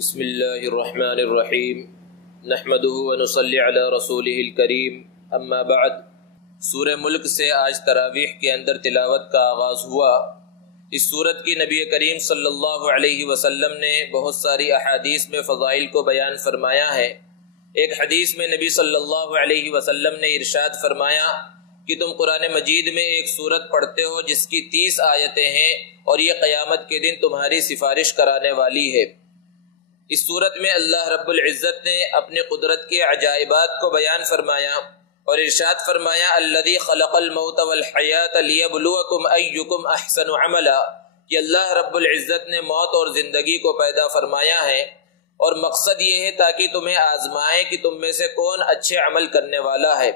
بسم اللہ الرحمن الرحیم نحمدہ ونصلی علی رسولہ الکریم اما بعد۔ سورہ ملک سے آج تراویح کے اندر تلاوت کا آغاز ہوا۔ اس سورت کی نبی کریم صلی اللہ علیہ وسلم نے بہت ساری احادیث میں فضائل کو بیان فرمایا ہے۔ ایک حدیث میں نبی صلی اللہ علیہ وسلم نے ارشاد فرمایا کہ تم قرآن مجید میں ایک سورت پڑھتے ہو جس کی 30 آیتیں ہیں اور یہ قیامت کے دن تمہاری سفارش کرانے والی ہے۔ اس صورت میں اللہ رب العزت نے اپنی قدرت کے عجائبات کو بیان فرمایا اور ارشاد فرمایا الذی خلق الموت والحیات لیبلوکم ایکم احسن عملا، کہ اللہ رب العزت نے موت اور زندگی کو پیدا فرمایا ہے اور مقصد یہ ہے تاکہ تمہیں آزمائے کہ تم میں سے کون اچھے عمل کرنے والا ہے۔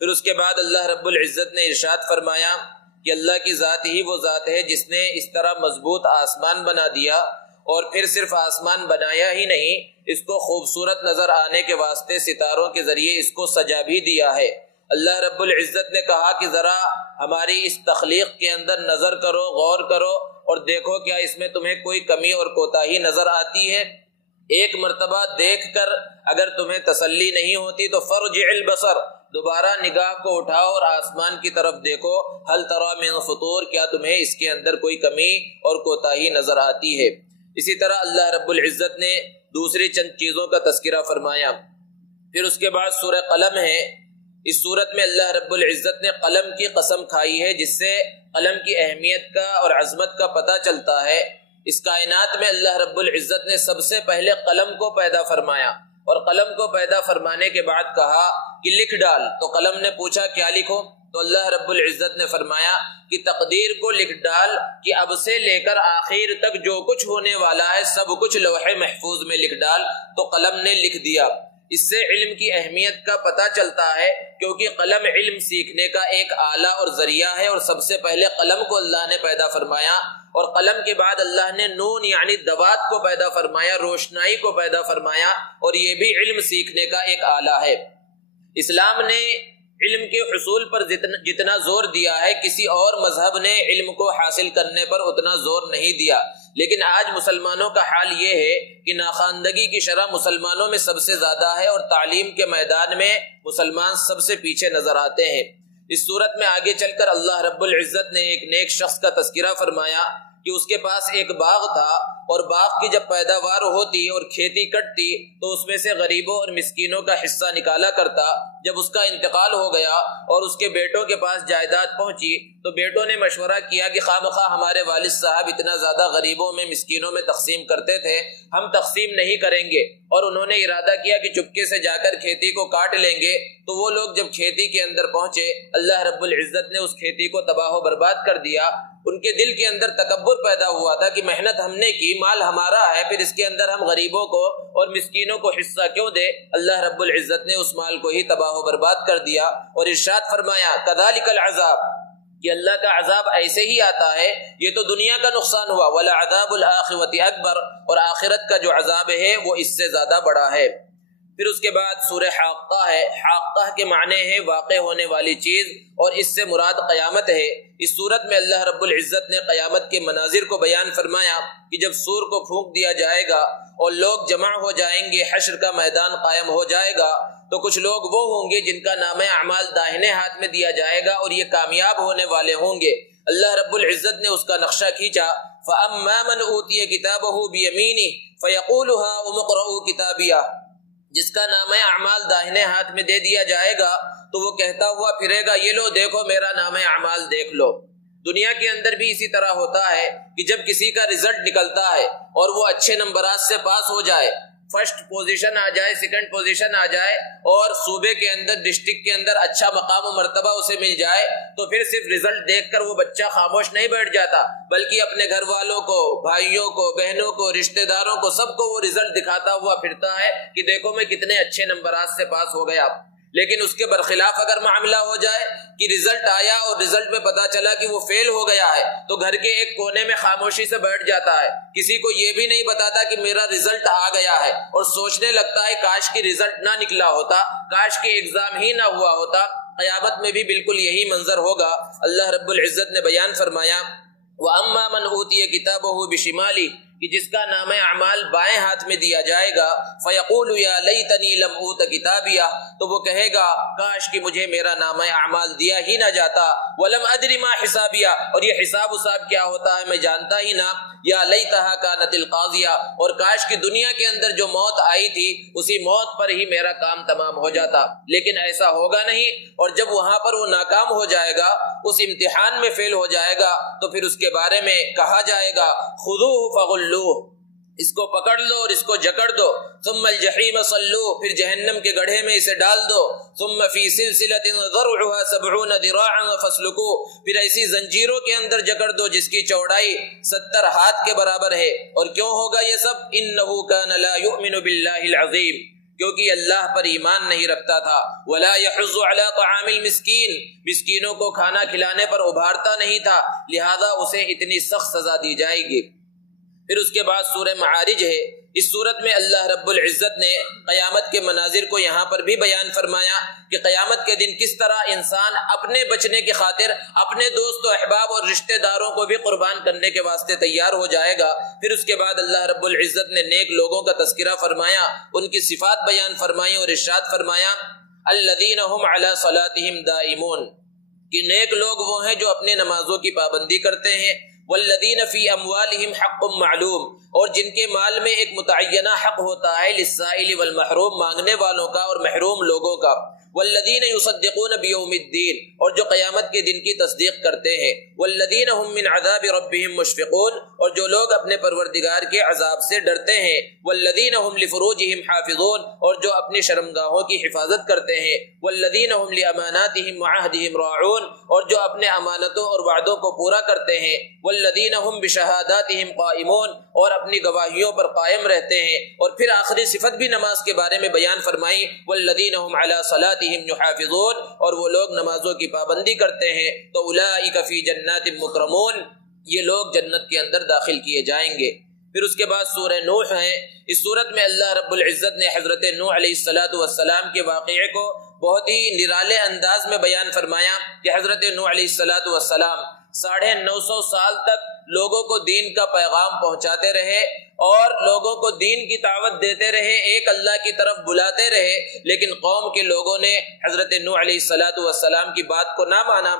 پھر اس کے بعد اللہ رب العزت نے ارشاد فرمایا کہ اللہ کی ذات ہی وہ ذات ہے جس نے اس طرح مضبوط آسمان بنا دیا اور پھر صرف آسمان بنایا ہی نہیں، اس کو خوبصورت نظر آنے کے واسطے ستاروں کے ذریعے اس کو سجا بھی دیا ہے۔ اللہ رب العزت نے کہا کہ ذرا ہماری اس تخلیق کے اندر نظر کرو، غور کرو اور دیکھو کیا اس میں تمہیں کوئی کمی اور کوتاہی نظر آتی ہے۔ ایک مرتبہ دیکھ کر اگر تمہیں تسلی نہیں ہوتی تو فرجع البصر، دوبارہ نگاہ کو اٹھاؤ اور آسمان کی طرف دیکھو، هل تری من فطور، کیا تمہیں اس کے اندر کوئی کمی اور کوتاہی نظر آتی ہے۔ اسی طرح اللہ رب العزت نے دوسری چند چیزوں کا تذکرہ فرمایا۔ پھر اس کے بعد سورہ قلم ہے۔ اس سورت میں اللہ رب العزت نے قلم کی قسم کھائی ہے جس سے قلم کی اہمیت کا اور عظمت کا پتہ چلتا ہے۔ اس کائنات میں اللہ رب العزت نے سب سے پہلے قلم کو پیدا فرمایا اور قلم کو پیدا فرمانے کے بعد کہا کہ لکھ ڈال، تو قلم نے پوچھا کیا لکھوں؟ تو اللہ رب العزت نے فرمایا کہ تقدیر کو لکھ ڈال کہ اب سے لے کر آخر تک جو کچھ ہونے والا ہے سب کچھ لوح محفوظ میں لکھ ڈال، تو قلم نے لکھ دیا۔ اس سے علم کی اہمیت کا پتہ چلتا ہے کیونکہ قلم علم سیکھنے کا ایک آلہ اور ذریعہ ہے اور سب سے پہلے قلم کو اللہ نے پیدا فرمایا اور قلم کے بعد اللہ نے نون یعنی دوات کو پیدا فرمایا، روشنائی کو پیدا فرمایا، اور یہ بھی علم سیکھنے کا ایک آلہ ہے۔ اسلام نے علم کے حصول پر جتنا زور دیا ہے کسی اور مذہب نے علم کو حاصل کرنے پر اتنا زور نہیں دیا، لیکن آج مسلمانوں کا حال یہ ہے کہ ناخواندگی کی شرح مسلمانوں میں سب سے زیادہ ہے اور تعلیم کے میدان میں مسلمان سب سے پیچھے نظر آتے ہیں۔ اس صورت میں آگے چل کر اللہ رب العزت نے ایک نیک شخص کا تذکرہ فرمایا کہ اس کے پاس ایک باغ تھا اور باغ کی جب پیداوار ہوتی اور کھیتی کٹتی تو اس میں سے غریبوں اور مسکینوں کا حصہ نکالا کرتا۔ جب اس کا انتقال ہو گیا اور اس کے بیٹوں کے پاس جائیداد پہنچی تو بیٹوں نے مشورہ کیا کہ خواہ مخواہ ہمارے والد صاحب اتنا زیادہ غریبوں میں مسکینوں میں تقسیم کرتے تھے، ہم تقسیم نہیں کریں گے، اور انہوں نے ارادہ کیا کہ چپکے سے جا کر کھیتی کو کاٹ لیں گے۔ تو وہ لوگ جب کھیتی کے اندر پہنچے اللہ رب العزت نے اس کھیتی کو تباہ و برباد کر دیا۔ ان کے دل کے اندر تکبر پیدا ہوا تھا کہ محنت ہم نے کی، مال ہمارا ہے، پھر اس کے اندر ہم غریبوں کو اور مسکینوں کو حصہ کیوں دے؟ اللہ رب العزت نے اس مال کو ہی تباہ و برباد کر دیا اور ارشاد فرمایا کذالک العذاب، کہ اللہ کا عذاب ایسے ہی آتا ہے، یہ تو دنیا کا نقصان ہوا، ولعذاب الآخرۃ اکبر، اور آخرت کا جو عذاب ہے وہ اس سے زیادہ بڑا ہے۔ پھر اس کے بعد سورہ حاقہ ہے۔ حاقہ کے معنی ہے واقع ہونے والی چیز اور اس سے مراد قیامت ہے۔ اس صورت میں اللہ رب العزت نے قیامت کے مناظر کو بیان فرمایا کہ جب سور کو پھونک دیا جائے گا اور لوگ جمع ہو جائیں گے، حشر کا میدان قائم ہو جائے گا، تو کچھ لوگ وہ ہوں گے جن کا نامہ اعمال داہنے ہاتھ میں دیا جائے گا اور یہ کامیاب ہونے والے ہوں گے۔ اللہ رب العزت نے اس کا نقشہ کھینچا فَأَمَّا مَنْ أُوتِيَ كِتَابَهُ بِيَمِينِهِ فَيَقُولُ هَاؤُمُ اقْرَءُوا کِتَابِیَهْ، جس کا نامہ اعمال داہنے ہاتھ میں دے دیا جائے گا تو وہ کہتا ہوا پھرے گا یہ لو دیکھو میرا نامہ اعمال دیکھ لو۔ دنیا کے اندر بھی اسی طرح ہوتا ہے کہ جب کسی کا رزلٹ نکلتا ہے اور وہ اچھے نمبرات سے پاس ہو جائے، فرسٹ پوزیشن آ جائے، سیکنڈ پوزیشن آ جائے اور صوبے کے اندر ڈسٹرکٹ کے اندر اچھا مقام و مرتبہ اسے مل جائے، تو پھر صرف رزلٹ دیکھ کر وہ بچہ خاموش نہیں بیٹھ جاتا بلکہ اپنے گھر والوں کو، بھائیوں کو، بہنوں کو، رشتہ داروں کو، سب کو وہ رزلٹ دکھاتا ہوا پھرتا ہے کہ دیکھو میں کتنے اچھے نمبرات سے پاس ہو گیا۔ لیکن اس کے برخلاف اگر معاملہ ہو جائے کہ رزلٹ آیا اور رزلٹ میں پتا چلا کہ وہ فیل ہو گیا ہے تو گھر کے ایک کونے میں خاموشی سے بیٹھ جاتا ہے، کسی کو یہ بھی نہیں بتاتا کہ میرا رزلٹ آ گیا ہے، اور سوچنے لگتا ہے کاش کی رزلٹ نہ نکلا ہوتا، کاش کے ایگزام ہی نہ ہوا ہوتا۔ قیامت میں بھی بالکل یہی منظر ہوگا۔ اللہ رب العزت نے بیان فرمایا وَأَمَّا مَنْ أُوتِيَ كِتَابَهُ بِشِمَالِهِ، کہ جس کا نام اعمال بائیں ہاتھ میں دیا جائے گا، فیقول یا لیتنی لم اوت کتابیہ، تو وہ کہے گا کاش کہ مجھے میرا نام اعمال دیا ہی نہ جاتا، ولم ادری ما حسابیہ، اور یہ حساب وصاب کیا ہوتا ہے میں جانتا ہی نہ، یا لیتہا کانت القاضیہ، اور کاش کہ دنیا کے اندر جو موت آئی تھی اسی موت پر ہی میرا کام تمام ہو جاتا، لیکن ایسا ہوگا نہیں۔ اور جب وہاں پر وہ ناکام ہو جائے گا، اس امتحان میں فیل ہو جائے گا، تو پھر اس کے بارے میں کہا جائے گا خذوہ فغلوہ، اس کو پکڑ لو اور اس کو جکڑ دو، ثم الجحیم صلوہ، پھر جہنم کے گڑھے میں اسے ڈال دو، ثم فی سلسلۃ ذرعها 70 ذراعا فاسلکوہ، پھر ایسی زنجیروں کے اندر جکڑ دو جس کی چوڑائی 70 ہاتھ کے برابر ہے۔ اور کیوں ہوگا یہ سب؟ انہ کان لا یؤمن باللہ العظیم، کیونکہ اللہ پر ایمان نہیں رکھتا تھا، ولا یحض علی طعام المسکین، مسکینوں کو کھانا کھلانے پر ابھارتا نہیں تھا، لہذا اسے اتنی سخت سزا دی جائے گی۔ پھر اس کے بعد سورہ معارج ہے، اس صورت میں اللہ رب العزت نے قیامت کے مناظر کو یہاں پر بھی بیان فرمایا کہ قیامت کے دن کس طرح انسان اپنے بچنے کی خاطر اپنے دوست و احباب اور رشتہ داروں کو بھی قربان کرنے کے واسطے تیار ہو جائے گا۔ پھر اس کے بعد اللہ رب العزت نے نیک لوگوں کا تذکرہ فرمایا، ان کی صفات بیان فرمائی اور ارشاد فرمایا الذین هم علی صلاتهم دائمون، کہ نیک لوگ وہ ہیں جو اپنے نمازوں کی پابندی کرتے ہیں، والذین فی اموالہم حق معلوم، اور جن کے مال میں ایک متعینہ حق ہوتا ہے للسائل والمحروم، مانگنے والوں کا اور محروم لوگوں کا، والذین یصدقون بیوم الدین، اور جو قیامت کے دن کی تصدیق کرتے ہیں، والذین هم من عذاب ربہم مشفقون، اور جو لوگ اپنے پروردگار کے عذاب سے ڈرتے ہیں، والذین هم لفروجہم حافظون، اور جو اپنی شرمگاہوں کی حفاظت کرتے ہیں، والذین هم لاماناتہم وعہدہم راعون، اور جو اپنے امانتوں اور وعدوں کو پورا کرتے ہیں، والذین هم بشہاداتہم قائمون، اور اپنی گواہیوں پر قائم رہتے ہیں۔ اور پھر آخری صفت بھی نماز کے بارے میں بیان فرمائی، والذین هم علی صلاتہم یحافظون، اور وہ لوگ نمازوں کی پابندی کرتے ہیں، تو اولئک فی جنات مکرمون، یہ لوگ جنت کے اندر داخل کیے جائیں گے۔ پھر اس کے بعد سورہ نوح ہے، اس سورت میں اللہ رب العزت نے حضرت نوح علیہ السلام کے واقعے کو بہت ہی نرالے انداز میں بیان فرمایا کہ حضرت نوح علیہ السلام 950 سال تک لوگوں کو دین کا پیغام پہنچاتے رہے اور لوگوں کو دین کی دعوت دیتے رہے، ایک اللہ کی طرف بلاتے رہے، لیکن قوم کے لوگوں نے حضرت نوح علیہ السلام کی بات کو نہ مانا۔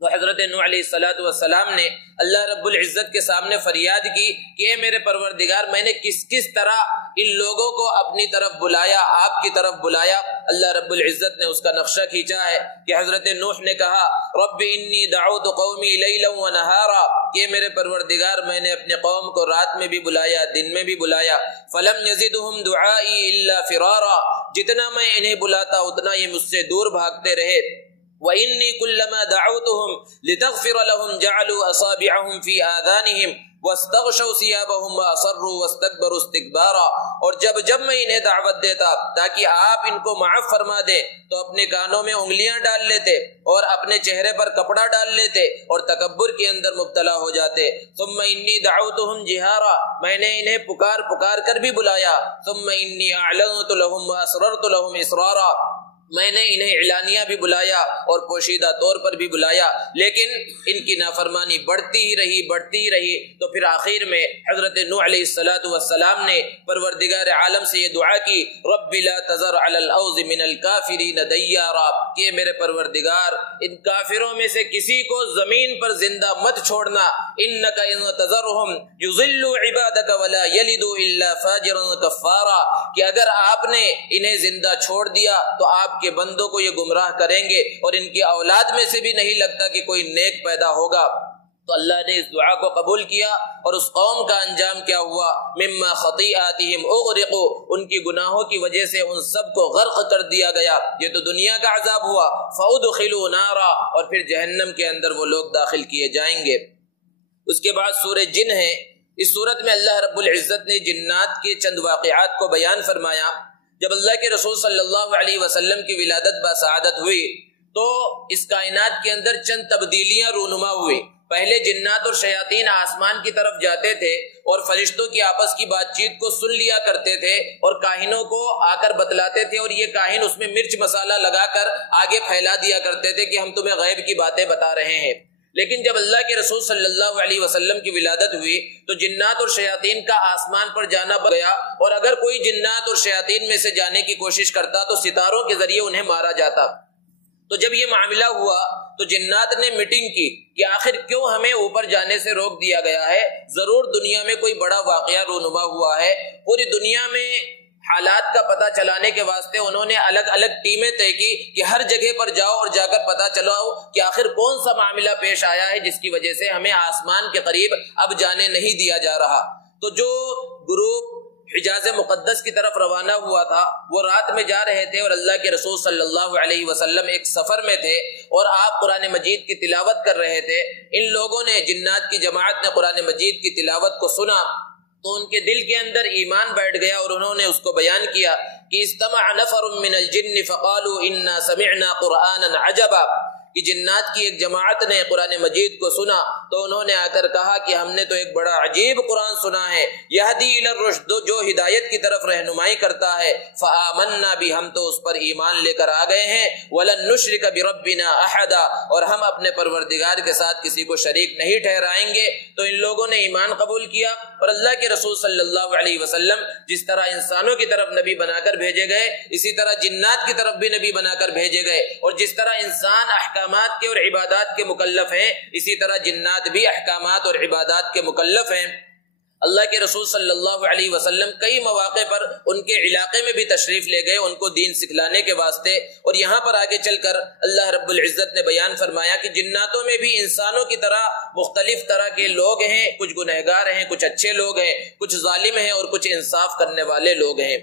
تو حضرت نوح علیہ السلام نے اللہ رب العزت کے سامنے فریاد کی کہ اے میرے پروردگار، میں نے کس کس طرح ان لوگوں کو اپنی طرف بلایا، آپ کی طرف بلایا۔ اللہ رب العزت نے اس کا نقشہ کھینچا ہے کہ حضرت نوح نے کہا رب انی دعوت قومی لیلا ونہارا، کہ میرے پروردگار میں نے اپنے قوم کو رات میں بھی بلایا، دن میں بھی بلایا، فلم یزدہم دعائی الا فرارا، جتنا میں انہیں بلاتا اتنا یہ مجھ سے دور بھاگتے رہے۔ وَإِنِّي كُلَّمَا دَعَوْتُهُمْ لِتَغْفِرَ لَهُمْ جَعَلُوا أَصَابِعَهُمْ فِي آذَانِهِمْ وَاسْتَغْشَوْا ثِيَابَهُمْ وَأَصَرُّوا وَاسْتَكْبَرُوا اسْتِكْبَارًا، اور جب میں انہیں دعوت دیتا تاکہ آپ ان کو معاف فرما دیں تو اپنے کانوں میں انگلیاں ڈال لیتے اور اپنے چہرے پر کپڑا ڈال لیتے اور تکبر کے اندر مبتلا ہو جاتے۔ ثُمَّ إِنِّي دَعَوْتُهُمْ جِهَارًا، میں نے انہیں پکار کر بھی بلایا۔ ثُمَّ إِنِّي أَعْلَنْتُ لَهُمْ وَأَسْرَرْتُ لَهُمْ إِسْرَارًا، میں نے انہیں اعلانیہ بھی بلایا اور پوشیدہ طور پر بھی بلایا، لیکن ان کی نافرمانی بڑھتی ہی رہی۔ تو پھر آخر میں حضرت نوح علیہ السلام نے پروردگار عالم سے یہ دعا کی رب لا تذر علی الارض من الکافرین دیارا، کہ میرے پروردگار ان کافروں میں سے کسی کو زمین پر زندہ مت چھوڑنا، انک ان تذرہم یضلوا عبادک ولا یلدوا الا فاجرا کفارا، کہ اگر آپ نے انہیں زندہ چھوڑ دیا تو آپ کے بندوں کو یہ گمراہ کریں گے اور ان کی اولاد میں سے بھی نہیں لگتا کہ کوئی نیک پیدا ہوگا۔ تو اللہ نے اس دعا کو قبول کیا اور اس قوم کا انجام کیا ہوا؟ مما خطیئاتہم اغرقوا، ان کی گناہوں کی وجہ سے ان سب کو غرق کر دیا گیا۔ یہ تو دنیا کا عذاب ہوا۔ فادخلوا نارا، اور پھر جہنم کے اندر وہ لوگ داخل کیے جائیں گے۔ اس کے بعد سورہ جن ہے، اس سورت میں اللہ رب العزت نے جنات کے چند واقعات کو بیان فرمایا۔ جب اللہ کے رسول صلی اللہ علیہ وسلم کی ولادت بسعادت ہوئی تو اس کائنات کے اندر چند تبدیلیاں رونما ہوئی۔ پہلے جنات اور شیاطین آسمان کی طرف جاتے تھے اور فرشتوں کی آپس کی بات چیت کو سن لیا کرتے تھے اور کاہنوں کو آ کر بتلاتے تھے، اور یہ کاہن اس میں مرچ مسالہ لگا کر آگے پھیلا دیا کرتے تھے کہ ہم تمہیں غیب کی باتیں بتا رہے ہیں۔ لیکن جب اللہ کے رسول صلی اللہ علیہ وسلم کی ولادت ہوئی تو جنات اور شیاطین کا آسمان پر جانا بند گیا، اور اگر کوئی جنات اور شیاطین میں سے جانے کی کوشش کرتا تو ستاروں کے ذریعے انہیں مارا جاتا۔ تو جب یہ معاملہ ہوا تو جنات نے میٹنگ کی کہ آخر کیوں ہمیں اوپر جانے سے روک دیا گیا ہے، ضرور دنیا میں کوئی بڑا واقعہ رونما ہوا ہے۔ پوری دنیا میں حالات کا پتہ چلانے کے واسطے انہوں نے الگ الگ ٹیمیں طے کی کہ ہر جگہ پر جاؤ اور جا کر پتہ چلاؤ کہ آخر کون سا معاملہ پیش آیا ہے جس کی وجہ سے ہمیں آسمان کے قریب اب جانے نہیں دیا جا رہا۔ تو جو گروپ حجاز مقدس کی طرف روانہ ہوا تھا وہ رات میں جا رہے تھے، اور اللہ کے رسول صلی اللہ علیہ وسلم ایک سفر میں تھے اور آپ قرآن مجید کی تلاوت کر رہے تھے۔ ان لوگوں نے، جنات کی جماعت نے قرآن مجید کی تلاوت کو سنا تو ان کے دل کے اندر ایمان بیٹھ گیا، اور انہوں نے اس کو بیان کیا کہ استمع نفر من الجن فقالوا انا سمعنا قرآنا عجبا، کہ جنات کی ایک جماعت نے قرآن مجید کو سنا تو انہوں نے آ کر کہا کہ ہم نے تو ایک بڑا عجیب قرآن سنا ہے، یہدی الی الرشد، جو ہدایت کی طرف رہنمائی کرتا ہے، فآمنا بھی، ہم تو اس پر ایمان لے کر آ گئے ہیں، ولن نشرک بربنا احدا، اور ہم اپنے پروردگار کے ساتھ کسی کو شریک نہیں ٹھہرائیں گے۔ تو ان لوگوں نے ایمان قبول کیا، اور اللہ کے رسول صلی اللہ علیہ وسلم جس طرح انسانوں کی طرف نبی بنا کر بھیجے گئے، اسی طرح جنات کی طرف بھی نبی بنا کر بھیجے گئے، اور جس طرح انسان احکامات کے اور عبادات کے مکلف ہیں اسی طرح جنات بھی احکامات اور عبادات کے مکلف ہیں۔ اللہ کے رسول صلی اللہ علیہ وسلم کئی مواقع پر ان کے علاقے میں بھی تشریف لے گئے ان کو دین سکھلانے کے واسطے، اور یہاں پر آگے چل کر اللہ رب العزت نے بیان فرمایا کہ جناتوں میں بھی انسانوں کی طرح مختلف طرح کے لوگ ہیں، کچھ گنہگار ہیں، کچھ اچھے لوگ ہیں، کچھ ظالم ہیں اور کچھ انصاف کرنے والے لوگ ہیں۔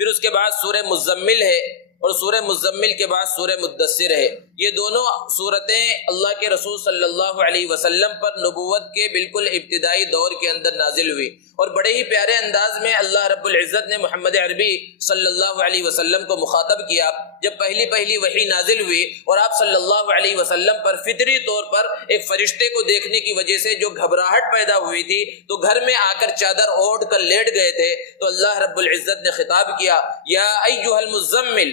پھر اس کے بعد سورہ مزمل ہے، اور سورہ مزمل کے بعد سورہ مدثر ہے۔ یہ دونوں سورتیں اللہ کے رسول صلی اللہ علیہ وسلم پر نبوت کے بالکل ابتدائی دور کے اندر نازل ہوئی، اور بڑے ہی پیارے انداز میں اللہ رب العزت نے محمد عربی صلی اللہ علیہ وسلم کو مخاطب کیا۔ جب پہلی وحی نازل ہوئی اور آپ صلی اللہ علیہ وسلم پر فطری طور پر ایک فرشتے کو دیکھنے کی وجہ سے جو گھبراہٹ پیدا ہوئی تھی تو گھر میں آ کر چادر اوڑھ کر لیٹ گئے تھے، تو اللہ رب العزت نے خطاب کیا، یا ایھا المزمل،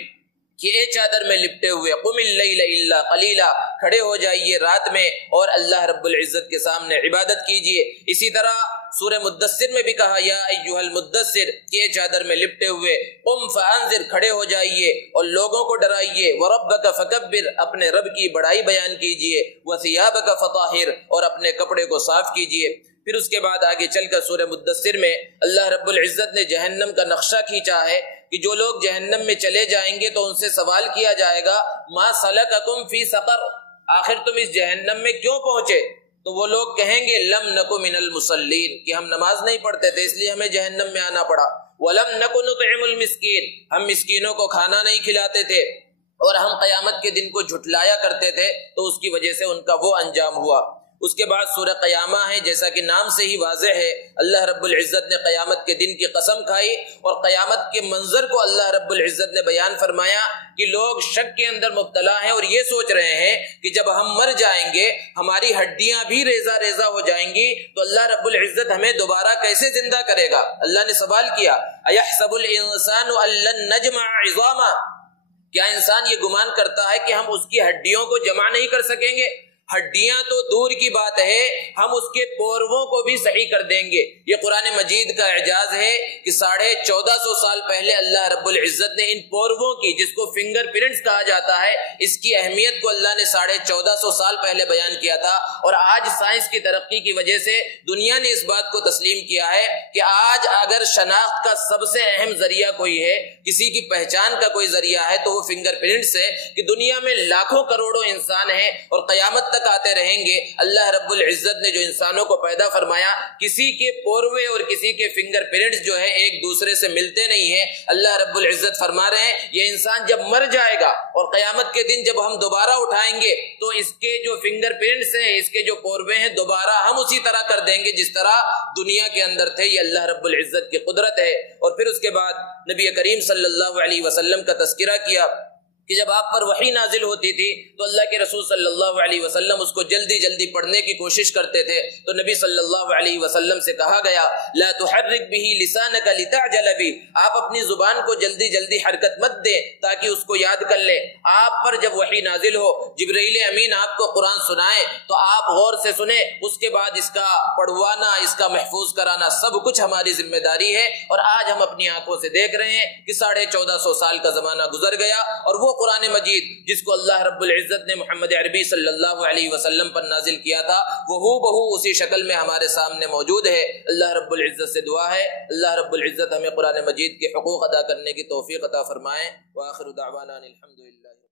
کہ اے چادر میں لپٹے ہوئے، قم اللیل الا قلیلا، کھڑے ہو جائیے رات میں اور اللہ رب العزت کے سامنے عبادت کیجئے۔ اسی طرح سورہ مدثر میں بھی کہا، یا ایھا المدثر، کہ اے چادر میں لپٹے ہوئے، قم فانذر، کھڑے ہو جائیے اور لوگوں کو ڈرائیے، وربک فکبر، اپنے رب کی بڑائی بیان کیجئے، وثیابک فطہر، اور اپنے کپڑے کو صاف کیجئے۔ پھر اس کے بعد آگے چل کر سورہ مدثر میں اللہ رب العزت نے جہنم کا نقشہ کھینچا ہے کہ جو لوگ جہنم میں چلے جائیں گے تو ان سے سوال کیا جائے گا، ما سلککم فی سقر، آخر تم اس جہنم میں کیوں پہنچے؟ تو وہ لوگ کہیں گے، لم نک من المصلین، کہ ہم نماز نہیں پڑھتے تھے اس لیے ہمیں جہنم میں آنا پڑا، ولم نک نطعم المسکین، ہم مسکینوں کو کھانا نہیں کھلاتے تھے، اور ہم قیامت کے دن کو جھٹلایا کرتے تھے، تو اس کی وجہ سے ان کا وہ انجام ہوا۔ اس کے بعد سورہ قیامہ ہے، جیسا کہ نام سے ہی واضح ہے، اللہ رب العزت نے قیامت کے دن کی قسم کھائی، اور قیامت کے منظر کو اللہ رب العزت نے بیان فرمایا کہ لوگ شک کے اندر مبتلا ہیں اور یہ سوچ رہے ہیں کہ جب ہم مر جائیں گے ہماری ہڈیاں بھی ریزہ ریزہ ہو جائیں گی تو اللہ رب العزت ہمیں دوبارہ کیسے زندہ کرے گا؟ اللہ نے سوال کیا، اَيَحْسَبُ الْإِنسَانُ أَن لَّن نَّجْمَعَ عِظَامًا، کیا انسان یہ گمان کرتا ہے کہ ہم اس کی ہڈیوں کو جمع نہیں کر سکیں گے؟ ہڈیاں تو دور کی بات ہے، ہم اس کے پورووں کو بھی صحیح کر دیں گے۔ یہ قرآن مجید کا اعجاز ہے کہ 1450 سال پہلے اللہ رب العزت نے ان پورووں کی، جس کو فنگر پرنٹس کہا جاتا ہے، اس کی اہمیت کو اللہ نے 1450 سال پہلے بیان کیا تھا، اور آج سائنس کی ترقی کی وجہ سے دنیا نے اس بات کو تسلیم کیا ہے کہ آج اگر شناخت کا سب سے اہم ذریعہ کوئی ہے، کسی کی پہچان کا کوئی ذریعہ ہے تو وہ فنگر پرنٹس ہے، کہ دنیا میں لاکھوں کروڑوں انسان ہیں اور قیامت تک آتے رہیں گے۔ اللہ رب العزت نے جو انسانوں کو پیدا فرمایا، کسی کے پوروے اور کسی کے فنگر پرنٹس جو ہے ایک دوسرے سے ملتے نہیں ہیں۔ اللہ رب العزت فرما رہے ہیں یہ انسان جب مر جائے گا اور قیامت کے دن جب ہم دوبارہ اٹھائیں گے تو اس کے جو فنگر پرنٹس ہیں، اس کے جو پوروے ہیں، دوبارہ ہم اسی طرح کر دیں گے جس طرح دنیا کے اندر تھے۔ یہ اللہ رب العزت کی قدرت ہے۔ اور پھر اس کے بعد نبی کریم صلی اللہ علیہ وسلم کا تذکرہ کیا کہ جب آپ پر وحی نازل ہوتی تھی تو اللہ کے رسول صلی اللہ علیہ وسلم اس کو جلدی جلدی پڑھنے کی کوشش کرتے تھے. تو نبی صلی اللہ علیہ وسلم سے کہا گیا لا تحرک به لسانک لتعجل به، آپ اپنی زبان کو جلدی جلدی حرکت مت دیں تاکہ اس کو یاد کر لیں. آپ پر جب وحی نازل ہو، جبرائیل امین آپ کو قرآن سنائے تو آپ غور سے سنیں، اس کے بعد اس کا پڑھوانا، اس کا محفوظ کرانا سب کچھ ہماری ذمہ داری ہے. اور آج ہم اپنی آنکھوں سے دیکھ رہے ہیں کہ 1450 سال کا زمانہ گزر گیا اور وہ قرآن مجید جس کو اللہ رب العزت نے محمد عربی صلی اللہ علیہ وسلم پر نازل کیا تھا وہ ہو بہو اسی شکل میں ہمارے سامنے موجود ہے. اللہ رب العزت سے دعا ہے اللہ رب العزت ہمیں قرآن مجید کے حقوق ادا کرنے کی توفیق عطا فرمائے. وآخر دعوانا الحمدللہ.